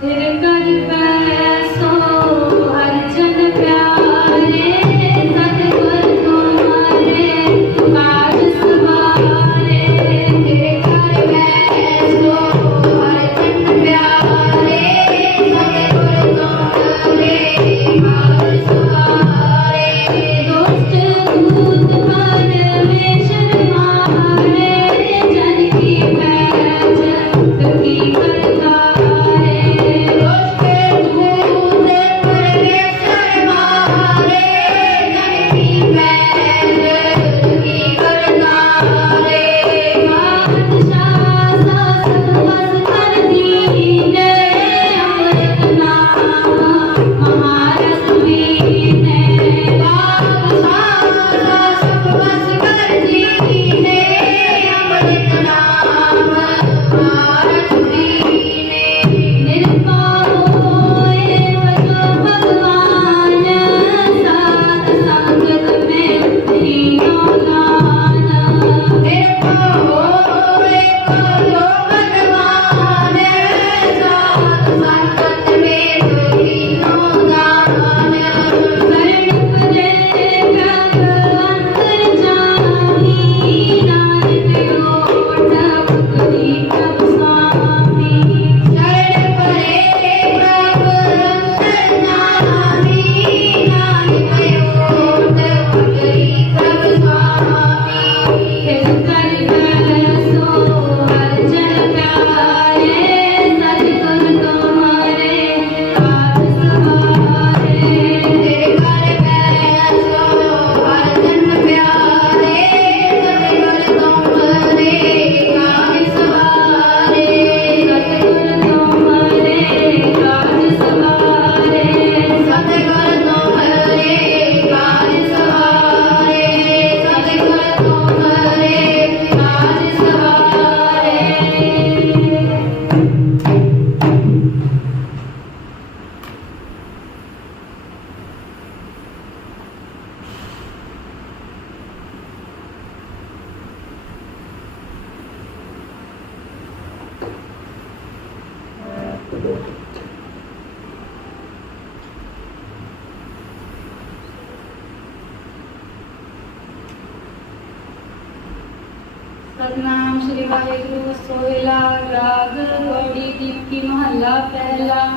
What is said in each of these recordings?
ਤੇਰੇ ਸਤਨਾਮ ਸ਼੍ਰੀ ਵਾਹਿਗੁਰੂ, ਸੋਹਿਲਾ, ਰਾਗ ਗੌੜੀ ਦੀਪਕੀ ਮਹੱਲਾ, ਪਹਿਲਾ।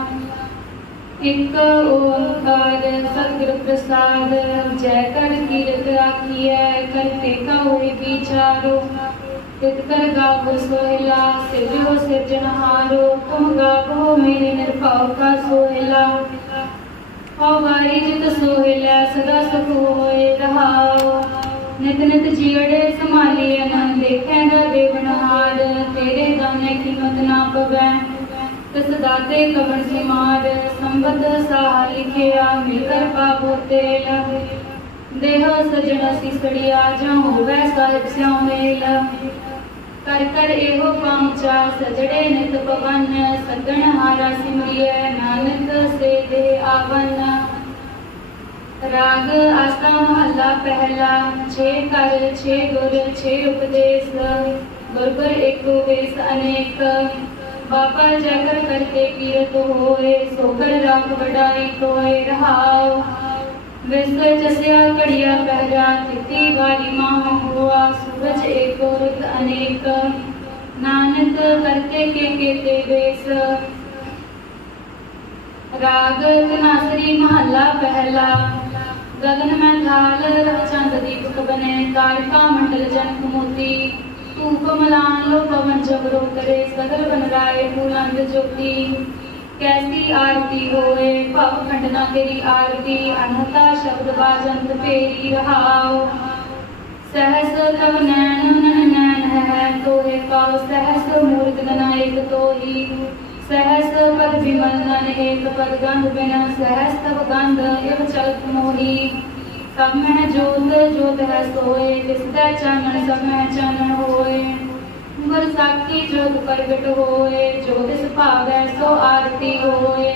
ਇੱਕ ਓੰਕਾਰ ਸਤਿਗੁਰ ਪ੍ਰਸਾਦ, ਜੈ ਕਰ ਕੀਰਤ ਆਖੀਐ ਕਰਤੇ ਕਾ ਹੋਏ ਵਿਚਾਰੋ। ਤਿਤ ਕਰ ਗਾਵ ਸੋਹਿਲਾ, ਸਿਰਜੋ ਸਿਰਜਣਹਾਰੋ ਤੁਮ ਗਾਵੋ ਮੇਰੇ ਨਿਰਭਉ ਕਾ ਸੋਹਿਲਾ। ਹਉ ਵਾਰੀ ਜਿਤ ਸੋਹਿਲਾ, ਸਦਾ ਸੁਖ ਹੋਏ ਰਹਾਉ ਨਿਤ ਨਿਤ ਜੀੜੇ ਸੰਭਾਲੀ ਅਨੰਦ ਦੇਖੇਗਾ ਦੇਵਨਹਾਰ ਤੇਰੇ ਦਾਨੇ ਕੀਮਤ ਨਾ ਪਵੈ? ਤਿਸ ਦਾਤੇ ਕਵਣ ਸਿਮਾਰ ਸੰਬਦ ਸਾਹ ਲਿਖਿਆ ਮਿਲ ਕਰ ਪਾਪੋ ਤੇਲ ਦੇਹ ਸਜਣ ਸਿਸੜਿਆ, ਜਾਂ ਹੋਵੇ ਸਾਹਿਬ ਸਿਉ ਮੇਲ ਕਰ ਕਰ ਇਹੋ ਪਾਂਚਾ ਸਜੜੇ ਨਿਤ ਪਵਨ ਸਗਣ ਹਾਰਾ ਸਿਮਰਿਐ, ਨਾਨਕ ਸੇ ਦੇ ਆਵਨ। ਰਾਗ ਆਸਾ ਮਹੱਲਾ ਪਹਿਲਾ, ਛੇ ਕਰ, ਛੇ ਗੁਰ, ਛੇ ਉਪਦੇਸ਼ ਗੁਰ ਗੁਰ ਵੇਸ ਅਨੇਕ। ਬਾਬਾ ਜਗਰ ਕਰਤੇ ਕੀਰਤ ਹੋਏ ਸੋਗਰ ਰਾਗ ਵਡਾਈ ਕੋਏ ਰਹਾਉ। ਵਿਸਰ ਜਸਿਆ ਘੜੀਆ ਪਹਿਰਾ, ਤਿੱਤੀ ਵਾਲੀ ਮਾਹ ਹੁਆ, ਸੂਰਜ ਏਕ ਰੁਤ ਅਨੇਕ। ਨਾਨਕ ਕਰਤੇ ਕੇ ਕੇਤੇ ਵੇਸ। ਰਾਗ ਤਨਾਸਰੀ ਮਹੱਲਾ ਪਹਿਲਾ ਗगन ਮੈਂ ਥਾਲ ਚੰਦ ਦੀਪਕ ਬਨੇ ਕਾਲਿਕਾ ਮੰਡਲ ਜਨ ਕੁਮੋਤੀ ਧੂਪ ਮਲਾਨ ਲੋ ਪਵਨ ਜਬਰੋ ਕਰੇ, ਸਗਲ ਬਨ ਰਾਏ ਫੂਲੰਦ ਜੋਤੀ। ਕੈਸੀ ਆਰਤੀ ਹੋਏ, ਭਵ ਖੰਡਨਾ ਤੇਰੀ ਆਰਤੀ ਅਨਹਤਾ ਸ਼ਬਦ ਬਾਜੰਤ ਤੇਰੀ ਰਹਾਓ ਸਹਸ ਤਵ ਨੈਣ, ਨਨ ਨੈਣ ਹੈ, ਤੋਹੇ ਪਾਉ, ਸਹਸ ਮੂਰਤ ਗਨਾ ਏਕ ਤੋਹੀ। सहस पद विमंदन एक पद गंध बिना सहस तब गंध इव चलत मोही सब मह जोत जोत है सोए तिसदा चानन सब मह चानन होए गुर साखी जोत प्रगट होए जोत सुभावै सो आरती होए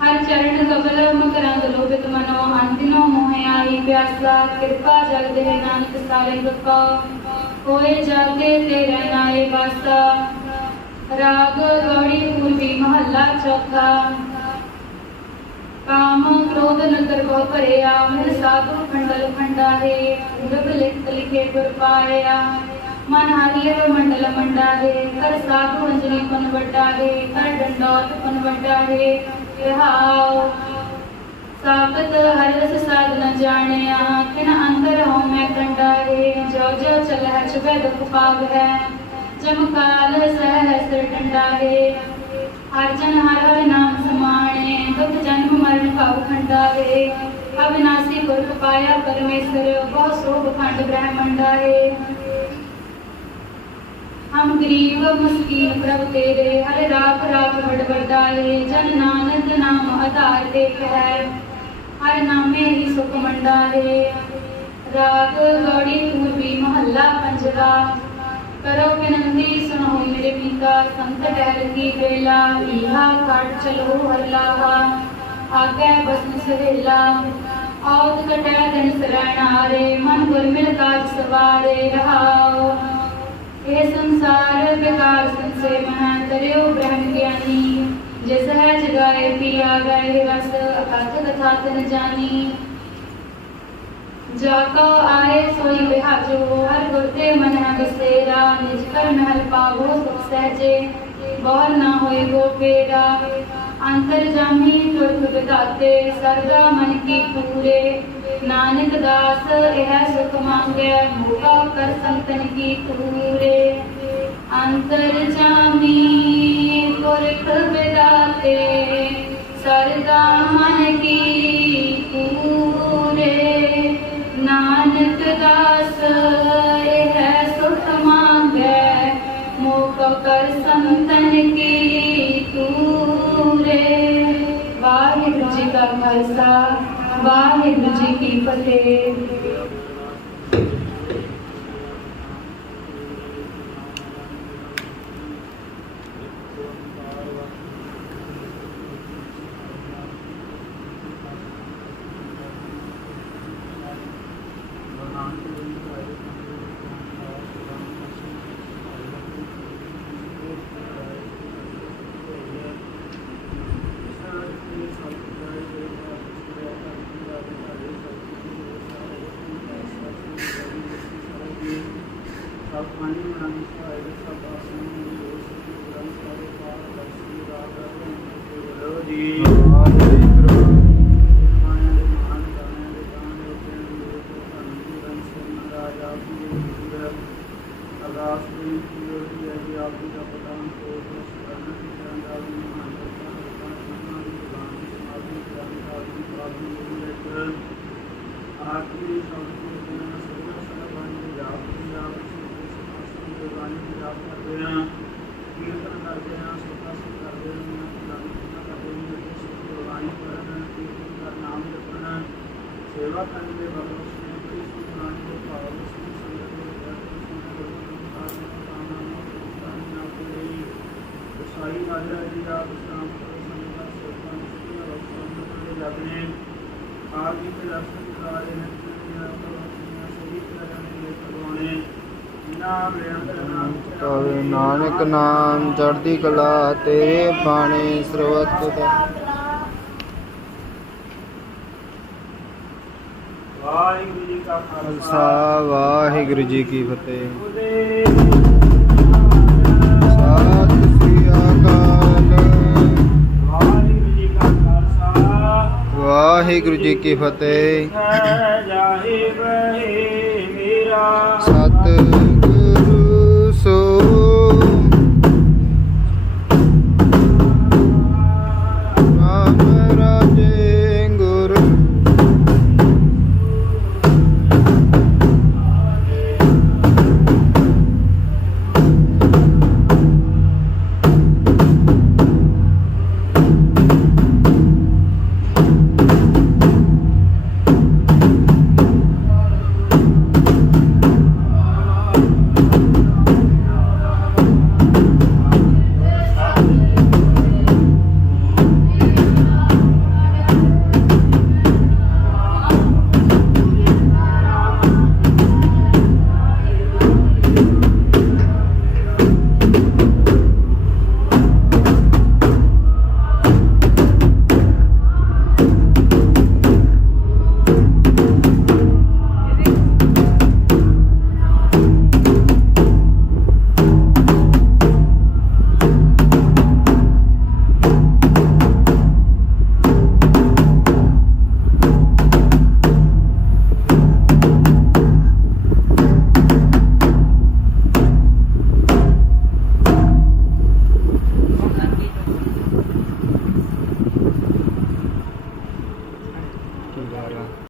हर चरण कमल मकरंद लोभित मनो अंतिनो मोह आई प्यासा कृपा जग दे नानक सारे दुख होए जाके तेरे नाए वासा ਰਾਗ ਗੌੜੀ ਪੂਰਬੀ ਮਹੱਲਾ ਚੌਥਾ। ਕਾਮ ਕ੍ਰੋਧ ਨੰਦਰ ਕੋ ਭਰਿਆ ਮਿਲ ਸਾਧੂ ਖੰਡਲ ਖੰਡਾ ਹੈ ਉਦਬ ਲਿਖ ਲਿਖੇ ਗੁਰ ਪਾਇਆ ਮਨ ਹਰੀਏ ਮੰਡਲ ਮੰਡਾ ਹੈ ਕਰ ਸਾਧੂ ਅੰਜਨੀ ਪਨ ਵੱਡਾ ਹੈ ਕਰ ਡੰਡੋਤ ਪਨ ਵੱਡਾ ਹੈ ਰਹਾਉ। ਸਾਬਤ ਹਰ ਰਸ ਸਾਧ ਨ ਜਾਣਿਆ, ਕਿਨ ਅੰਦਰ ਹਉ ਮੈਂ ਕੰਡਾ ਹੈ ਜੋ ਜੋ ਚਲਹਿ ਚੁਬੈ ਦੁਖ ਪਾਗ ਹੈ। ਚਮਕਾਲ ਸਹਸਰ ਟੰਡਾ ਹੈ ਹਰ ਹਰ ਨਾਮ ਸਮਾਣੇ, ਦੁਖ ਜਨਮ ਮਰਨ ਭਵ ਖੰਡਾ ਅਵਿਨਾਸੀ ਗੁਰ ਪਾਇਆ ਪਰਮੇਸ਼ਰ, ਬਹੁ ਸੋਭ ਖੰਡ ਬ੍ਰਹਮੰਡਾ ਹੈ ਹਮ ਗਰੀਬ, ਮਸਕੀਨ ਪ੍ਰਭ ਤੇਰੇ, ਹਰ ਰਾਖ ਰਾਖ ਵਡ ਵਡਾਏ ਜਨ ਨਾਨਕ ਨਾਮ ਆਧਾਰ ਦੇਖ ਹੈ ਹਰ ਨਾਮੇ ਹੀ ਸੁਖ ਮੰਡਾਏ ਰਾਗ ਗੌੜੀ ਪੂਰਬੀ ਮਹੱਲਾ ਪੰਜਵਾ। ਕਰੋ ਬਿਨੰਦੀ ਸੁਣੋ ਮੇਰੇ ਪੀਤਾ, ਸੰਤ ਟਹਿਲ ਕੀ ਵੇਲਾ ਈਹਾ ਕੱਟ ਚਲੋ ਹੱਲਾਹਾ ਆਗੇ ਬਸਨ ਸਹੇਲਾ ਆਉਦ ਕਟੈ ਦਿਨ ਸਰਣਾਰੇ ਮਨ ਗੁਰਮਿਲ ਕਾਜ ਸਵਾਰੇ ਰਹਾਓ। ਇਹ ਸੰਸਾਰ ਵਿਕਾਰ ਸੰਸੇ ਮਹਾਂ ਤਰਿਓ ਬ੍ਰਹਮ ਗਿਆਨੀ, ਜਿਸ ਹੈ ਜਗਾਏ ਪਿਆ ਗਏ ਰਸ ਅਕਥ ਕਥਾ ਤਨ ਜਾਨੀ। ਜਾ ਕੋ ਆਏ ਸੋਈ ਬਿਹਾਜੋ ਹਰ ਗੁਰ ਤੇ ਮਨ ਹੈ ਬਸੇਰਾ ਨਿਜ ਕਰ ਮਹਿਲ ਪਾਵੋ ਸੁਖ ਸਹਜੇ ਬਹੁਰ ਨਾ ਹੋਏ ਗੋ ਫੇਰਾ ਅੰਤਰ ਜਾਮੀ ਤੁਰਕ ਵਿਦਾਤੇ ਸਰਦਾ ਮਨ ਕੀ ਪੂਰੇ ਨਾਨਕ ਦਾਸ ਇਹ ਸੁਖ ਮੰਗੈ ਮੋਗਾ ਕਰ ਸੰਤਨ ਕੀ ਤੂਰੇ ਅੰਤਰ ਜਾਮੀ ਪੁਰਖ ਵਿਦਾਤੇ ਸਰਦਾ ਮਨ ਕੀ ਪੂਰੇ ਨਾਨਕ ਦਾਸ, ਇਹ ਸੁਖ ਮੰਗੈ। ਮੋਗ ਕਰ ਸੰਤਨ ਕੀ ਤੂਰੇ ਵਾਹਿਗੁਰੂ ਜੀ ਕਾ ਖਾਲਸਾ, ਵਾਹਿਗੁਰੂ ਜੀ ਕੀ ਫਤਿਹ ਅਰਦਾਸ ਦੀ ਪੂਰੀ ਹੈ ਜੀ ਆਪ ਜੀ ਦਾ ਪ੍ਰਦਾਨ ਹੋ ਕਰਨ ਦੀ ਕਰਨ ਦਾ ਵੀ ਮਹਾਨ ਕਰਤਾ ਹੈ ਤਾਂ ਸਮਾਂ ਦੀ ਦੁਕਾਨ ਦੀ ਸਮਾਧੀ ਕਰਨ ਦਾ ਵੀ ਪ੍ਰਾਪਤੀ ਹੋਈ ਹੈ ਆਖਰੀ ਸ਼ਬਦ ਦੇ ਬਿਨਾਂ ਸਦਾ ਸਦਾ ਬਾਣੀ ਦੇ ਜਾਪ ਦੀ ਜਾਪ ਦੀ ਸਮਾਸਨ ਦੇ ਬਾਣੀ ਦੀ ਜਾਪ ਕਰਦੇ ਹਾਂ ਕੀਰਤਨ ਕਰਦੇ ਹਾਂ ਸਦਾ ਸਦਾ ਕਰਦੇ ਹਾਂ ਨਾਮ ਦਾ ਕਰਦੇ ਹਾਂ ਤੇ ਸੁਖ ਬਾਣੀ ਕਰਨ ਕੀਰਤਨ ਕਰ ਨਾਮ ਜਪਣਾ ਸੇਵਾ ਕਰਨ ਦੇ ਬਲ ਉਸ ਨੇ ਕੋਈ ਸੁਨਾਣੀ ਦੇ ਭਾਵ ਉਸ ਨੂੰ ਸੰਗਤ ਦੇ ਵਰਤ ਸੁਣ ਸਾਈ ਰਾਜਾ ਜੀ ਦਾ ਵਿਸ਼ਰਾਮ ਕਰੋ ਸੰਗਤ ਦਾ ਸੋਪਾਂ ਸਿੱਧੀਆਂ ਰੋਕਾਂ ਦੇ ਲੱਗਨੇ ਆਪ ਜੀ ਦੇ ਦਰਸ਼ਨ ਕਰਾਰੇ ਨੇ ਜਿਹੜਾ ਪਰਮਾਤਮਾ ਸਹੀ ਤਰ੍ਹਾਂ ਨੇ ਕਰਵਾਉਣੇ ਨਾਮ ਲੈਂਦਰ ਨਾਮ ਤਵੇ ਨਾਨਕ ਨਾਮ ਚੜ੍ਹਦੀ ਕਲਾ ਤੇਰੇ ਬਾਣੇ ਸਰਵਤ ਦਾ ਵਾਹਿਗੁਰੂ ਜੀ ਕਾ ਖਾਲਸਾ ਵਾਹਿਗੁਰੂ ਜੀ ਕੀ ਫਤਿਹ। ਉਹਦੇ ਸਤਿ ਸ੍ਰੀ ਅਕਾਲ। ਵਾਹਿਗੁਰੂ ਜੀ ਕਾ ਖਾਲਸਾ ਵਾਹਿਗੁਰੂ ਜੀ ਕੀ ਫਤਿਹ।